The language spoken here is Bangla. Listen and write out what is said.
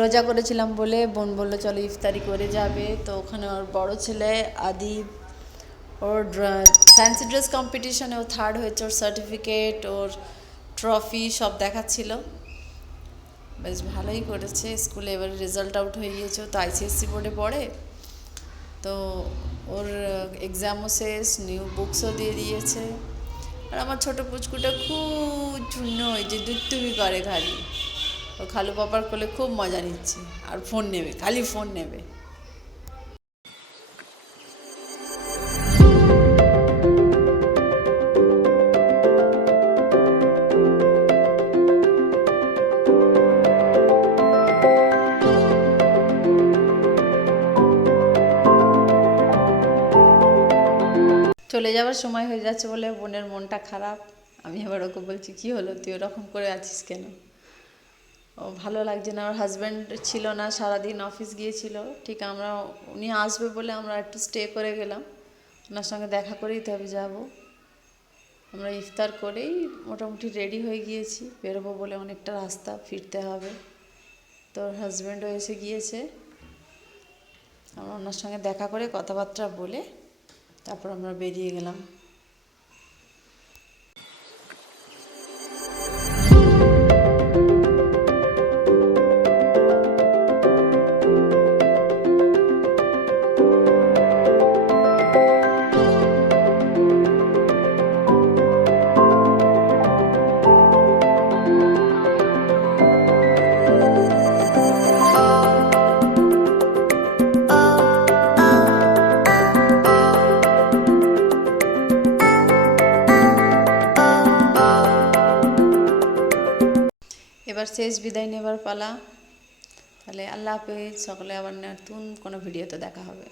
রোজা করেছিলাম বলে বোন বলল, চলো ইফতারি করে যাবে। তো ওখানে ওর বড় ছেলে আদিব, ওর ফ্যান্সি ড্রেস কম্পিটিশনে ও থার্ড হয়েছে। ওর সার্টিফিকেট ওর ট্রফি সব দেখাচ্ছিল। বেশ ভালোই করেছে। স্কুলে এবার রেজাল্ট আউট হয়ে গিয়েছে। তো আইসিএসসি বোর্ডে পড়ে। তো ওর এক্সামও শেষ নিউ বুকসও দিয়ে দিয়েছে। আর আমার ছোটো পুচকুটা খুব ওই যে দুত্তুমি করে খালি ও খালু পাপার কোলে খুব মজা নিচ্ছে। আর ফোন নেবে, খালি ফোন নেবে। চলে যাওয়ার সময় হয়ে যাচ্ছে বলে বোনের মনটা খারাপ। আমি আবার ওকে বলছি, কি হলো? তুই ওরকম করে আছিস কেন? ভালো লাগছে না ওর হাজব্যান্ড ছিল না, সারাদিন অফিস গিয়েছিল। ঠিক আমরা, উনি আসবে বলে আমরা একটু স্টে করে গেলাম। ওনার সঙ্গে দেখা করেই তবে যাব। আমরা ইফতার করেই মোটামুটি রেডি হয়ে গিয়েছি। বেরোবো বলে অনেকটা রাস্তা, ফিরতে হবে। তোর হাজব্যান্ডও এসে গিয়েছে। আমরা ওনার সঙ্গে দেখা করে কথাবার্তা বলে তারপর আমরা বেরিয়ে গেলাম। এবার শেষ বিদায় নেবার পালা। তাহলে আল্লাহ হাফেজ, সকলে আবার নতুন কোনো ভিডিওতে দেখা হবে।